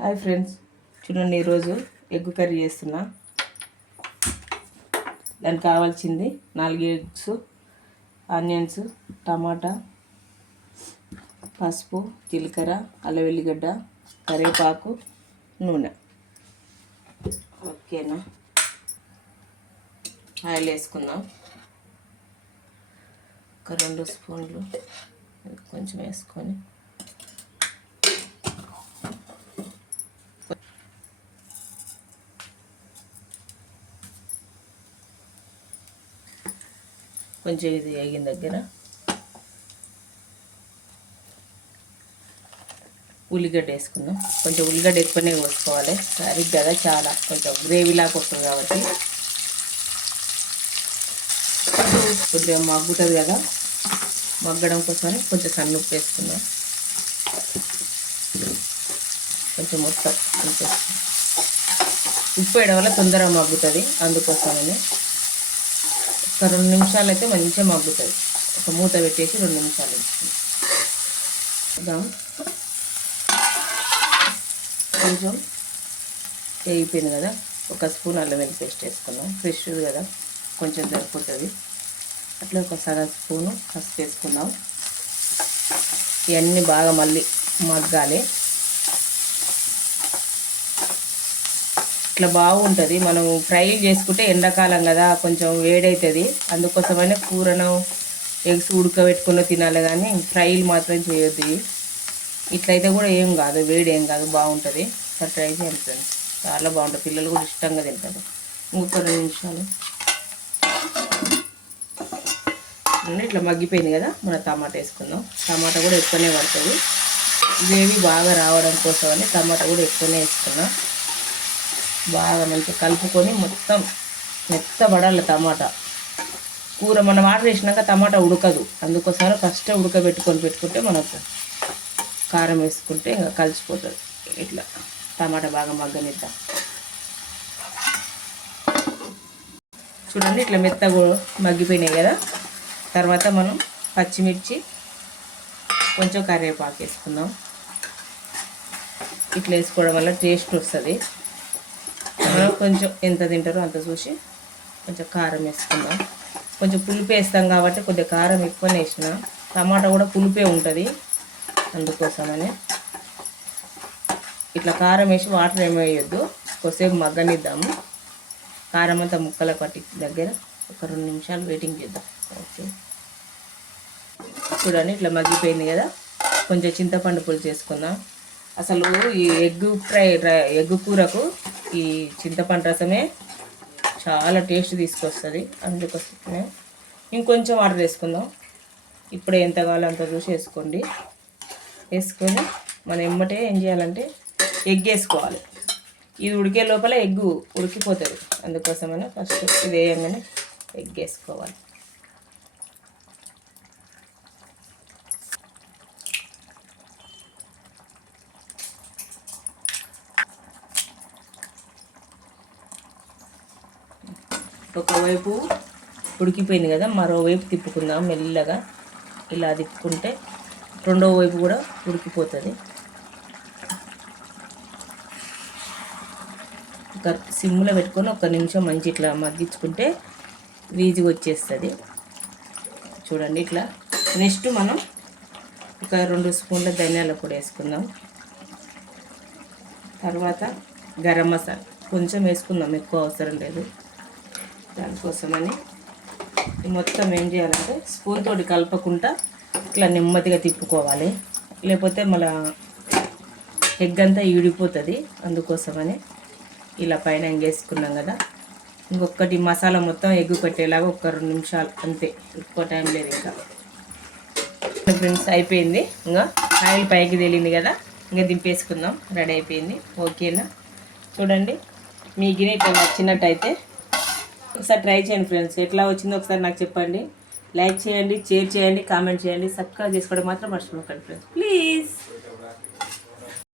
Hi friends, చూడండి ఈరోజు egg curry చేస్తున్నా. దానికి కావాల్సింది 4 ఎగ్స్, ఆనియన్స్, టమాటా, పసుపు, జీలకర్ర, అల్లం వెల్లిగడ్డ, కరివేపాకు, నూనె. ఓకేనా? ఆయిల్ వేసుకుందాం. ఒక 2 స్పూన్లు కొంచెం వేసుకొని కొంచెం ఇది వేగిన దగ్గర ఉల్లిగడ్డ వేసుకుందాం. కొంచెం ఉల్లిగడ్డ ఎక్కువనే కోసుకోవాలి, కర్రీ కదా చాలా కొంచెం గ్రేవీలాగా వస్తుంది కాబట్టి. కొంచెం మగ్గుతుంది కదా, మగ్గడం కోసమని కొంచెం సన్నుప్పు వేసుకుందాం. కొంచెం మొత్తం కొంచెం ఉప్పు వేయడం వల్ల తొందరగా మగ్గుతుంది, అందుకోసమని. ఒక 2 నిమిషాలు అయితే మంచిగా మగ్గుతుంది. ఒక మూత పెట్టేసి 2 నిమిషాలు ఉంచుకుందాం. కొంచెం వేగిపోయింది కదా, ఒక స్పూన్ అల్లం వెల్లుల్లి పేస్ట్ వేసుకుందాం. ఫ్రెష్ కదా, కొంచెం సరిపోతుంది. అట్లా ఒక సగం స్పూను పసుపు వేసుకుందాం. ఇవన్నీ బాగా మళ్ళీ మగ్గాలి. ఇట్లా బాగుంటుంది. మనం ఫ్రై చేసుకుంటే ఎండాకాలం కదా కొంచెం వేడవుతుంది, అందుకోసమైనా కూరను ఎగ్స్ ఉడకబెట్టుకుని తినాలి, కానీ ఫ్రైలు మాత్రం చేయొద్దు. ఇట్లయితే కూడా ఏం కాదు, వేడి ఏం కాదు, బాగుంటుంది. ఒకసారి ట్రై చేయండి ఫ్రెండ్స్, చాలా బాగుంటుంది. పిల్లలు కూడా ఇష్టంగా తింటారు. ఇంకొక 2 నిమిషాలు ఇట్లా మగ్గిపోయింది కదా, మన టమాటా వేసుకుందాం. టమాటా కూడా ఎక్కువనే పడుతుంది, గ్రేవీ బాగా రావడం కోసమని టమాటా కూడా ఎక్కువనే వేసుకున్నాం. బాగా మంచిగా కలుపుకొని మొత్తం మెత్తబడాలి టమాటా. కూర మనం వాటర్ వేసినాక టమాటా ఉడకదు, అందుకోసమని ఫస్ట్ పెట్టుకుంటే మనకు కారం వేసుకుంటే ఇంకా కలిసిపోతుంది. ఇట్లా టమాటా బాగా మగ్గనిద్దాం. చూడండి ఇట్లా మెత్తగా మగ్గిపోయినాయి కదా. తర్వాత మనం పచ్చిమిర్చి, కొంచెం కరివేపాకు వేసుకుందాం. ఇట్లా వేసుకోవడం వల్ల టేస్ట్ వస్తుంది. కొంచెం ఎంత తింటారో అంత చూసి కొంచెం కారం వేసుకుందాం. కొంచెం పులుపు వేస్తాం కాబట్టి కొద్దిగా కారం ఎక్కువనే వేసిన. టమాటా కూడా పులుపే ఉంటుంది, అందుకోసమని ఇట్లా కారం వేసి వాటర్ ఏమి వేయొద్దు. కొద్దిసేపు మగ్గనిద్దాము. కారం అంతా ముక్కల పట్టి దగ్గర ఒక 2 నిమిషాలు వెయిటింగ్ చేద్దాం. ఓకే, చూడండి ఇట్లా మగ్గిపోయింది కదా. కొంచెం చింతపండు పులుసు చేసుకుందాం. అసలు ఈ ఎగ్ కూరకు ఈ చింతపండు రసమే చాలా టేస్ట్ తీసుకొస్తుంది, అందుకోసమే. ఇంకొంచెం వాటర్ వేసుకుందాం. ఇప్పుడు ఎంత కావాలో అంత చూసి వేసుకోండి. వేసుకొని మనం ఎమ్మటే ఏం చేయాలంటే ఎగ్ వేసుకోవాలి. ఇది ఉడికే లోపల ఎగ్గు ఉడికిపోతుంది, అందుకోసమని ఫస్ట్ ఇది వేయంగానే ఎగ్ వేసుకోవాలి. ఒకవైపు ఉడికిపోయింది కదా, మరోవైపు తిప్పుకుందాం మెల్లగా. ఇలా తిప్పుకుంటే రెండవ వైపు కూడా ఉడికిపోతుంది. ఒక సిమ్లో పెట్టుకొని 1 నిమిషం మంచి ఇట్లా మగ్గించుకుంటే ఈజీగా వచ్చేస్తుంది. చూడండి ఇట్లా. నెక్స్ట్ మనం ఒక 2 స్పూన్ల ధనియాల పొడి వేసుకుందాం. తర్వాత గరం మసాలా కొంచెం వేసుకుందాం, ఎక్కువ అవసరం లేదు. దానికోసమని మొత్తం ఏం చేయాలంటే స్పూన్ తోటి కలపకుండా ఇట్లా నెమ్మదిగా తిప్పుకోవాలి, లేకపోతే మళ్ళీ ఎగ్ అంతా ఈడిపోతుంది. అందుకోసమని ఇలా పైన వేసుకున్నాం కదా. ఇంకొకటి మసాలా మొత్తం ఎగ్గు పెట్టేలాగా ఒక 2 నిమిషాలు అంతే, ఎక్కువ టైం లేదు. ఇంకా ఫ్రెండ్స్ అయిపోయింది. ఇంకా ఆయిల్ పైకి తేలింది కదా, ఇంకా దింపేసుకుందాం. రెడీ అయిపోయింది. ఓకేనా? చూడండి, మీ గిన్నె ఇట్లా నచ్చినట్టయితే ఒకసారి ట్రై చేయండి ఫ్రెండ్స్. ఎట్లా వచ్చిందో ఒకసారి నాకు చెప్పండి. లైక్ చేయండి, షేర్ చేయండి, కామెంట్ చేయండి, సబ్స్క్రైబ్ చేసుకోవడం మాత్రం మర్చిపోకండి ఫ్రెండ్స్, ప్లీజ్.